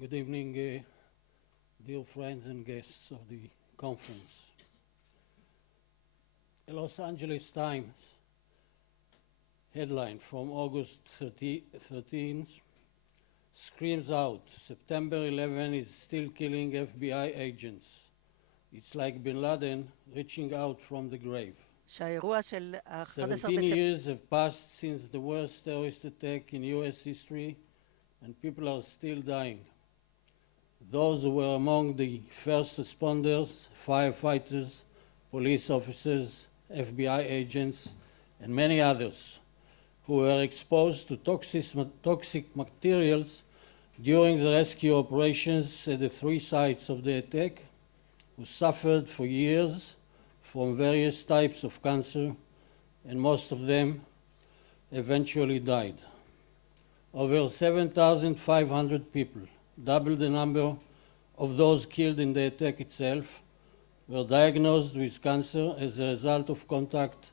Good evening, dear friends and guests of the conference. A Los Angeles Times headline from August 13th screams out, September 11 is still killing FBI agents. It's like bin Laden reaching out from the grave. שהאירוע של ה-11 17 years have passed since the worst terrorist attack in US history, and people are still dying. Those who were among the first responders, firefighters, police officers, FBI agents, and many others who were exposed to toxic materials during the rescue operations at the three sites of the attack, who suffered for years from various types of cancer, and most of them eventually died. Over 7,500 people, double the number of those killed in the attack itself, were diagnosed with cancer as a result of contact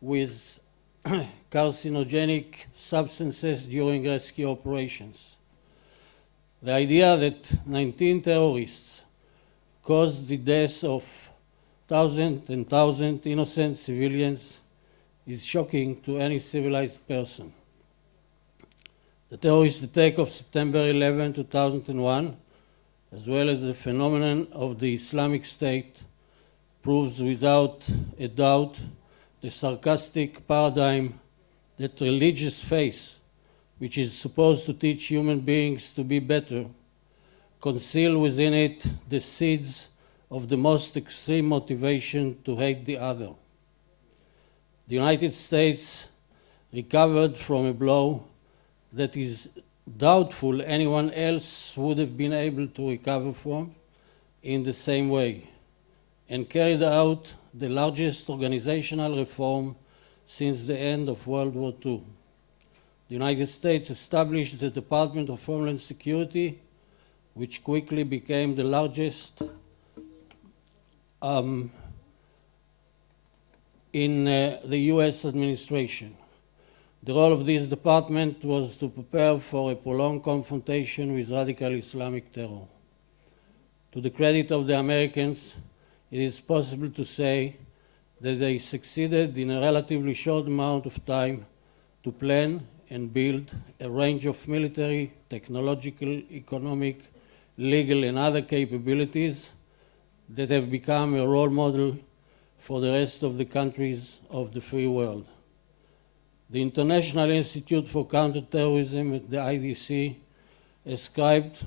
with carcinogenic substances during rescue operations. The idea that 19 terrorists caused the deaths of thousands and thousands of innocent civilians is shocking to any civilized person. The terrorist attack of September 11, 2001, as well as the phenomenon of the Islamic State, proves without a doubt the sarcastic paradigm that religious faith, which is supposed to teach human beings to be better, conceal within it the seeds of the most extreme motivation to hate the other. The United States recovered from a blow that is doubtful anyone else would have been able to recover from in the same way, and carried out the largest organizational reform since the end of World War II. The United States established the Department of Homeland Security, which quickly became the largest in the US administration. The role of this department was to prepare for a prolonged confrontation with radical Islamic terror. To the credit of the Americans, it is possible to say that they succeeded in a relatively short amount of time to plan and build a range of military, technological, economic, legal, and other capabilities that have become a role model for the rest of the countries of the free world. The International Institute for Counter-Terrorism at the IDC ascribed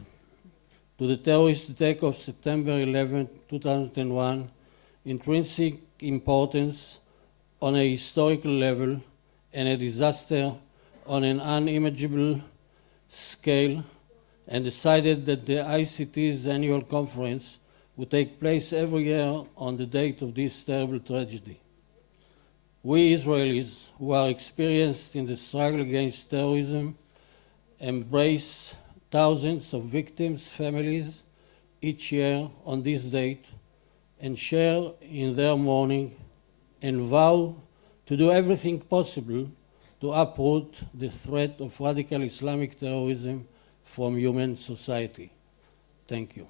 to the terrorist attack of September 11, 2001, intrinsic importance on a historical level and a disaster on an unimaginable scale, and decided that the ICT's annual conference would take place every year on the date of this terrible tragedy. We Israelis, who are experienced in the struggle against terrorism, embrace thousands of victims' families each year on this date and share in their mourning and vow to do everything possible to uproot the threat of radical Islamic terrorism from human society. Thank you.